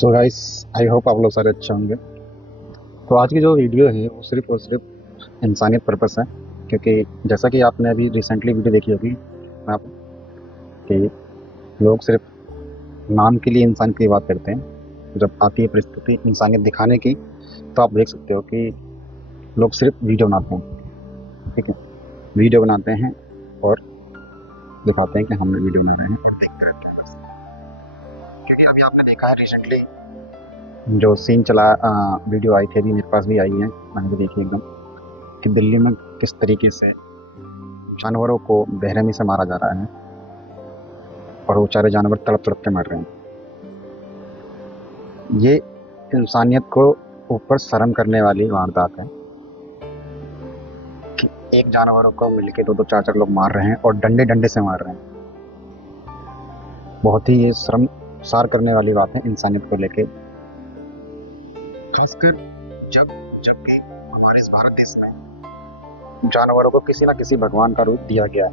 So guys, I hope आप लोग सारे अच्छे होंगे। तो आज की जो वीडियो है वो सिर्फ और सिर्फ इंसानियत पर्पस है, क्योंकि जैसा कि आपने अभी रिसेंटली वीडियो देखी होगी आप कि लोग सिर्फ नाम के लिए इंसान की बात करते हैं। जब आती है परिस्थिति इंसानियत दिखाने की, तो आप देख सकते हो कि लोग सिर्फ वीडियो बनाते हैं। ठीक है, वीडियो बनाते हैं और दिखाते हैं कि हमने वीडियो बना रहे हैं और देखते रहते हैं बस। क्योंकि अभी आपने देखा है रिसेंटली जो सीन चला, वीडियो आई थी, अभी मेरे पास भी आई है, मैंने भी देखी एकदम, कि दिल्ली में किस तरीके से जानवरों को बेरहमी से मारा जा रहा है और वो बेचारे जानवर तड़प तड़प के मर रहे हैं। ये इंसानियत को ऊपर शर्म करने वाली वारदात है कि एक जानवरों को मिलके दो दो चार चार लोग मार रहे हैं और डंडे डंडे से मार रहे हैं। बहुत ही ये शर्मसार करने वाली बात है इंसानियत को लेके, खासकर जबकि हमारे इस भारत देश में जानवरों को किसी ना किसी भगवान का रूप दिया गया है।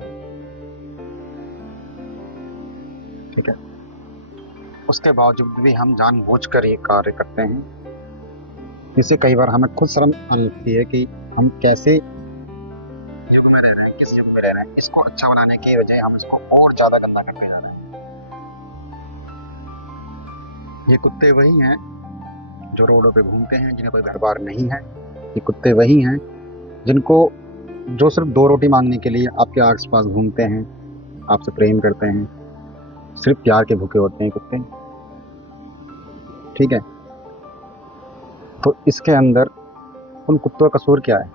ठीक है, उसके बावजूद भी हम जानबूझकर ये कार्य करते हैं। इससे कई बार हमें खुद शर्म आने लगती है कि हम कैसे युग में रह रहे हैं, किस युग में रह रहे हैं। इसको अच्छा बनाने की बजाय हम इसको और ज्यादा गंदा करते जा रहे हैं। ये कुत्ते वही हैं जो रोडों पे घूमते हैं, जिन्हें कोई घर बार नहीं है। ये कुत्ते वही हैं जिनको जो सिर्फ दो रोटी मांगने के लिए आपके आस पास घूमते हैं, आपसे प्रेम करते हैं। सिर्फ प्यार के भूखे होते हैं कुत्ते। ठीक है, तो इसके अंदर उन कुत्तों का कसूर क्या है?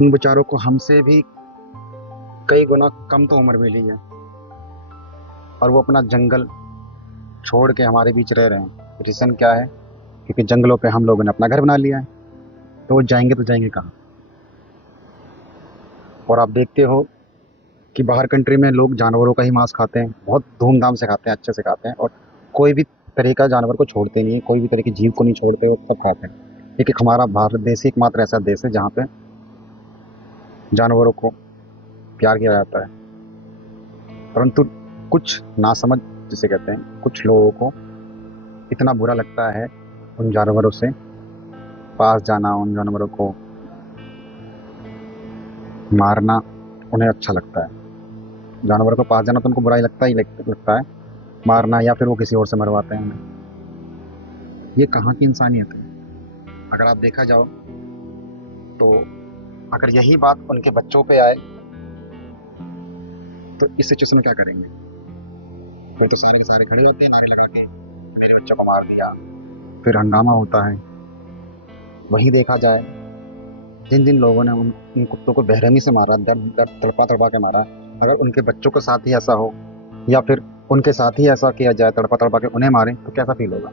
उन बेचारों को हमसे भी कई गुना कम तो उम्र मिली है और वो अपना जंगल छोड़ के हमारे बीच रह रहे हैं। रीज़न क्या है? क्योंकि जंगलों पे हम लोगों ने अपना घर बना लिया है, तो वो जाएंगे तो जाएंगे कहाँ? और आप देखते हो कि बाहर कंट्री में लोग जानवरों का ही मांस खाते हैं, बहुत धूमधाम से खाते हैं, अच्छे से खाते हैं, और कोई भी तरह का जानवर को छोड़ते नहीं है, कोई भी तरह की जीव को नहीं छोड़ते, वो सब खाते हैं। लेकिन हमारा भारत देश ही एकमात्र ऐसा देश है जहाँ पे जानवरों को प्यार किया जाता है। परंतु कुछ नासमझ जिसे कहते हैं, कुछ लोगों को इतना बुरा लगता है उन जानवरों से पास जाना, उन जानवरों को मारना उन्हें अच्छा लगता है। जानवरों को पास जाना तो उनको बुरा ही लगता है, मारना या फिर वो किसी और से मरवाते हैं उन्हें। ये कहाँ की इंसानियत है? अगर आप देखा जाओ तो अगर यही बात उनके बच्चों पे आए तो इस सिचुएशन में क्या करेंगे? फिर तो सारे के सारे खड़े होते हैं नारे लगा के, मेरे बच्चों को मार दिया, फिर हंगामा होता है। वहीं देखा जाए, जिन जिन लोगों ने उन कुत्तों को बेरहमी से मारा, दर्द दर्द तड़पा तड़पा के मारा, अगर उनके बच्चों के साथ ही ऐसा हो या फिर उनके साथ ही ऐसा किया जाए, तड़पा तड़पा के उन्हें मारें, तो कैसा फील होगा?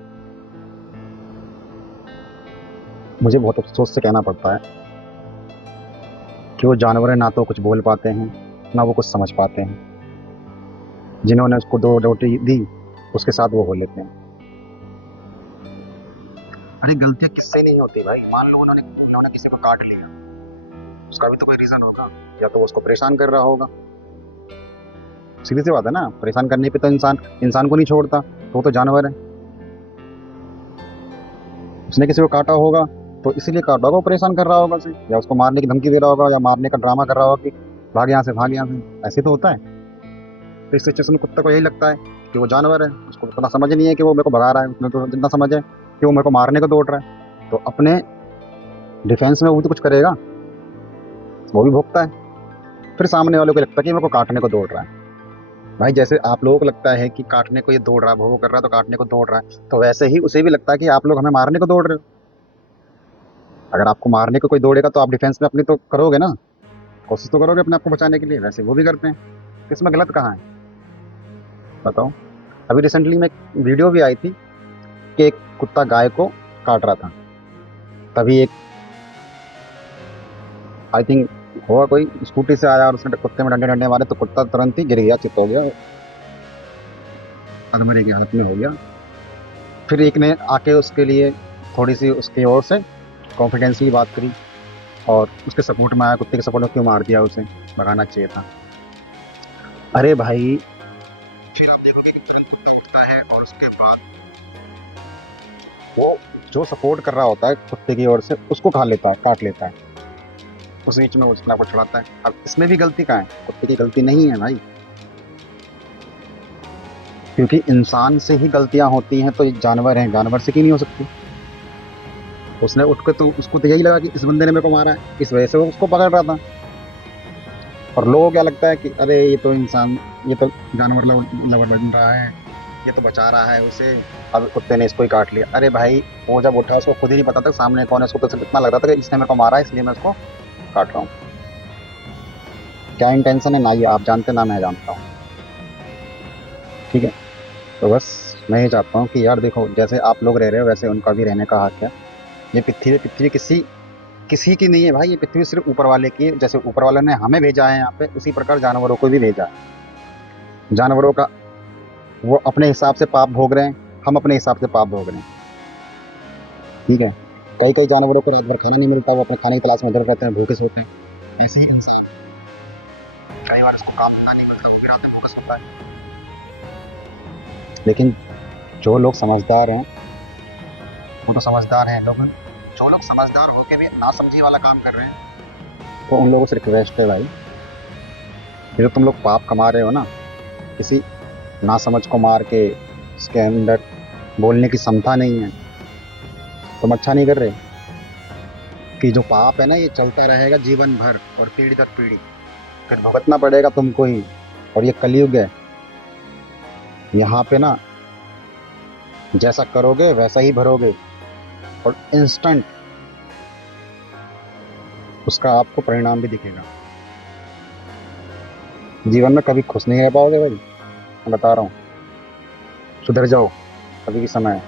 मुझे बहुत अफसोस से कहना पड़ता है कि वो जानवर ना तो कुछ बोल पाते हैं, ना वो कुछ समझ पाते हैं। जिन्होंने उसको दो रोटी दी, उसके साथ वो हो लेते हैं। अरे गलतियां किससे नहीं होती भाई? मान लो उन्होंने किसी को काट लिया, उसका भी तो कोई रीजन होगा, या तो उसको परेशान कर रहा होगा। सीधी सी बात है ना, परेशान करने पे तो इंसान इंसान को नहीं छोड़ता, तो वो तो जानवर है। उसने किसी को काटा होगा तो इसीलिए काटा होगा, वो परेशान कर रहा होगा उसे, या उसको मारने की धमकी दे रहा होगा, या मारने का ड्रामा कर रहा होगा कि भाग यहाँ से, भाग यहाँ से। ऐसे तो होता है। तो इस सिचुएशन में कुत्ते को यही लगता है कि वो जानवर है, उसको इतना समझ नहीं है कि वो मेरे को भगा रहा है, उसमें तो जितना समझ है कि वो मेरे को मारने को दौड़ रहा है। तो अपने डिफेंस में वो तो कुछ करेगा, वो भी भोगता है। फिर सामने वालों को लगता है कि मेरे को काटने को दौड़ रहा है। भाई जैसे आप लोगों को लगता है कि काटने को ये दौड़ रहा है, वो कर रहा है तो काटने को दौड़ रहा है, तो वैसे ही उसे भी लगता है कि आप लोग हमें मारने को दौड़ रहे हो। अगर आपको मारने को कोई दौड़ेगा तो आप डिफेंस में अपनी तो करोगे ना, कोशिश तो करोगे अपने आप को बचाने के लिए। वैसे वो भी करते हैं, इसमें गलत कहाँ है बताओ? अभी रिसेंटली में एक वीडियो भी आई थी कि एक कुत्ता गाय को काट रहा था, तभी एक आई थिंक होगा कोई स्कूटी से आया और उसने कुत्ते में डंडे डंडे मारे, तो कुत्ता तुरंत ही गिर गया, चित हो गया, अधमरे की हालत में हो गया। फिर एक ने आके उसके लिए थोड़ी सी उसकी ओर से कॉन्फिडेंस की बात करी और उसके सपोर्ट में आया, कुत्ते के सपोर्ट में क्यों मार दिया, उसे भगाना चाहिए था। अरे भाई, फिर आप देखोगे कि तुरंत कुत्ता उठता है और उसके बाद वो जो सपोर्ट कर रहा होता है कुत्ते की ओर से उसको खा लेता है, काट लेता है, उस बीच में उसने आपको छुड़ाता है। अब इसमें भी गलती कहाँ है? कुत्ते की गलती नहीं है भाई, क्योंकि इंसान से ही गलतियां होती हैं, तो ये जानवर हैं, जानवर से क्यों नहीं हो सकती? उसने उठ के, तो उसको तो यही लगा कि इस बंदे ने मेरे को मारा है, इस वजह से वो उसको पकड़ रहा था। और लोगों को क्या लगता है कि अरे ये तो इंसान, ये तो जानवर लवर बन रहा है, ये तो बचा रहा है उसे, अब कुत्ते ने इसको ही काट लिया। अरे भाई, वो जब उठा उसको खुद ही नहीं पता था सामने कौन है, उसको तो सिर्फ इतना लग रहा था कि इसने मेरे को मारा है इसलिए मैं उसको काट रहा हूँ। क्या इंटेंशन है ना, ये आप जानते ना मैं जानता हूँ। ठीक है, तो बस मैं ये चाहता हूँ कि यार देखो, जैसे आप लोग रह रहे हो वैसे उनका भी रहने का हक है। ये पृथ्वी पृथ्वी किसी किसी की नहीं है भाई, ये पृथ्वी सिर्फ ऊपर वाले की है। जैसे ऊपर वाले ने हमें भेजा है यहाँ पे, उसी प्रकार जानवरों को भी भेजा है। जानवरों का वो अपने हिसाब से पाप भोग रहे हैं, हम अपने हिसाब से पाप भोग रहे हैं। ठीक है, कई कई जानवरों को रात भर खाना नहीं मिलता, वो अपने खाने की तलाश में उधर रहते हैं, भूखे सोते हैं। ऐसे ही इंसान, कई बार उसको काम धंधा नहीं मिलता, वो भी रात में भूखे सोता है। लेकिन जो लोग समझदार हैं वो तो समझदार हैं लोग, जो लोग समझदार होके भी नासमझी वाला काम कर रहे हैं, तो उन लोगों से रिक्वेस्ट है भाई, ये जो तुम लोग पाप कमा रहे हो ना, किसी नासमझ को मार के, इसके अंदर बोलने की क्षमता नहीं है, तुम अच्छा नहीं कर रहे। कि जो पाप है ना, ये चलता रहेगा जीवन भर और पीढ़ी दर पीढ़ी, फिर भुगतना पड़ेगा तुमको ही। और ये कलयुग है, यहाँ पे ना जैसा करोगे वैसा ही भरोगे, और इंस्टेंट उसका आपको परिणाम भी दिखेगा। जीवन में कभी खुश नहीं रह पाओगे भाई, मैं बता रहा हूँ। सुधर जाओ, अभी भी समय है।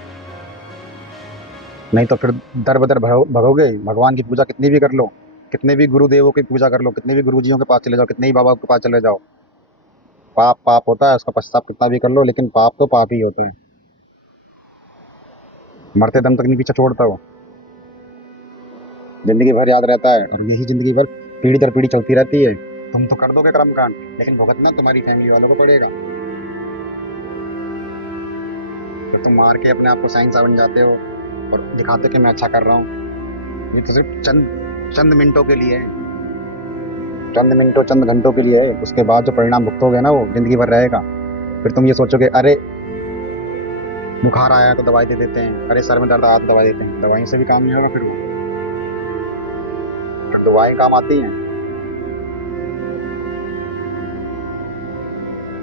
नहीं तो फिर दर बदर भगोगे। भगवान की पूजा कितनी भी कर लो, कितने भी गुरुदेवों की पूजा कर लो, कितने भी गुरुजियों के पास चले जाओ, कितने ही बाबा के पास चले जाओ, पाप पाप होता है, उसका पश्चाताप कितना भी कर लो, लेकिन पाप तो पाप ही होते हैं। मरते दम तक नहीं पीछे छोड़ता वो, जिंदगी भर याद रहता है, और यही जिंदगी भर पीढ़ी दर पीढ़ी चलती रहती है। तुम तो कर दोगे कर्म कांड, लेकिन भुगतना तुम्हारी फैमिली वालों को पड़ेगा। फिर तुम मार के अपने आप को साइंसा बन जाते हो और दिखाते कि मैं अच्छा कर रहा हूँ। ये तो सिर्फ चंद चंद मिनटों के लिए है, चंद मिनटों चंद घंटों के लिए है। उसके बाद जो परिणाम भुगतोगे ना, वो जिंदगी भर रहेगा। फिर तुम ये सोचोगे, अरे बुखार आया तो दवाई दे देते हैं, अरे सर में दर्द आया तो दवाई देते हैं, दवाई से भी काम नहीं होगा। फिर दवाएं काम आती हैं।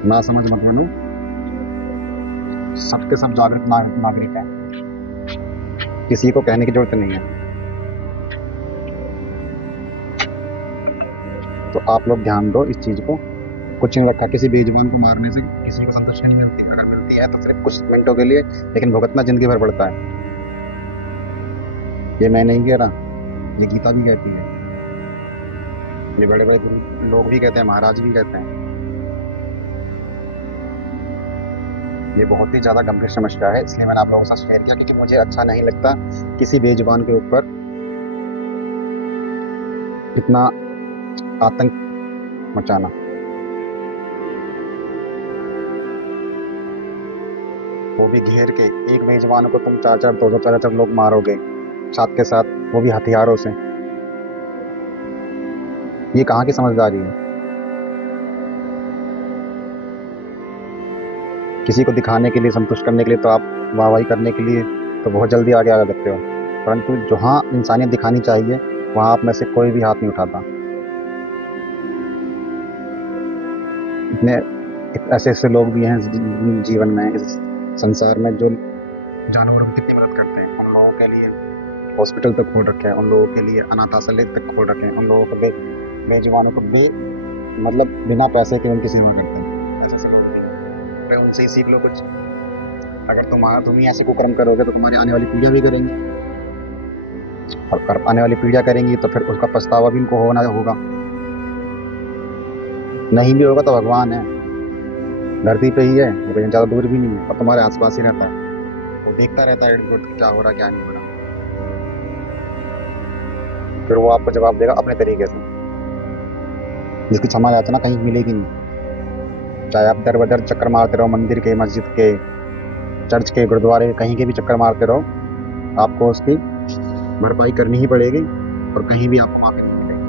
ना समझ मत बनो, सबके सब जागरूक नागरिक हैं, किसी को कहने की जरूरत नहीं है। तो आप लोग ध्यान दो इस चीज को। कुछ नहीं रखा, किसी बेजुबान को मारने से किसी को संतुष्टि नहीं मिलती, अगर मिलती है तो सिर्फ कुछ मिनटों के लिए, लेकिन भुगतना जिंदगी भर पड़ता है। ये मैं नहीं कह रहा, ये गीता भी कहती है, ये बड़े बड़े लोग भी कहते हैं, महाराज भी कहते हैं। ये बहुत ही ज्यादा गंभीर समस्या है, इसलिए मैंने आप लोगों के साथ शेयर किया, क्योंकि मुझे अच्छा नहीं लगता किसी बेजुबान के ऊपर इतना आतंक मचाना। वो भी घेर के, एक बेजुबान को तुम चार चार दो दो चार चार लोग मारोगे साथ के साथ, वो भी हथियारों से। ये कहाँ की समझदारी है? किसी को दिखाने के लिए, संतुष्ट करने के लिए तो आप, वाहवाही करने के लिए तो बहुत जल्दी आगे आ सकते हो, परंतु जहाँ इंसानियत दिखानी चाहिए वहां आप में से कोई भी हाथ नहीं उठाता। इतने ऐसे ऐसे लोग भी हैं जीवन में, इस संसार में, जो जानवरों की कितनी मदद करते हैं। उन लोगों के लिए हॉस्पिटल तक खोल रखे हैं, उन लोगों के लिए अनाथ आश्रय तक खोल रखे हैं, उन लोगों को बेजुबानों को मतलब बिना पैसे के उनकी सेवा करते हैं। ऐसे ऐसे लोग हैं। अरे उनसे ही सीख लो कुछ। अगर तुम ही ऐसे कुकर्म करोगे तो तुम्हारी आने वाली पीढ़ियां भी करेंगी, और आने वाली पीढ़ियां करेंगी तो फिर उसका पछतावा भी उनको होना होगा। नहीं भी होगा तो भगवान है, धरती पे ही है, वो कहीं ज्यादा दूर भी नहीं है, और तुम्हारे आसपास ही रहता है। वो देखता रहता है इर्द गिर्द क्या हो रहा क्या नहीं हो रहा, फिर वो आपको जवाब देगा अपने तरीके से, जिसकी क्षमा याचना कहीं मिलेगी नहीं। चाहे आप दर बदर चक्कर मारते रहो मंदिर के, मस्जिद के, चर्च के, गुरुद्वारे, कहीं के भी चक्कर मारते रहो, आपको उसकी भरपाई करनी ही पड़ेगी और कहीं भी आपको माफी नहीं मिलेगी।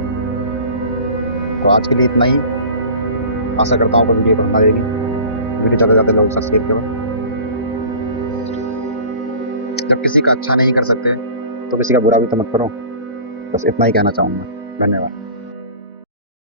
तो आज के लिए इतना ही। आशा करता हूँ कि वीडियो पसंद आएगी। वीडियो ज़्यादा से ज़्यादा लोगों के साथ शेयर करो। जब किसी का अच्छा नहीं कर सकते तो किसी का बुरा भी तो मत करो। बस इतना ही कहना चाहूँगा। धन्यवाद।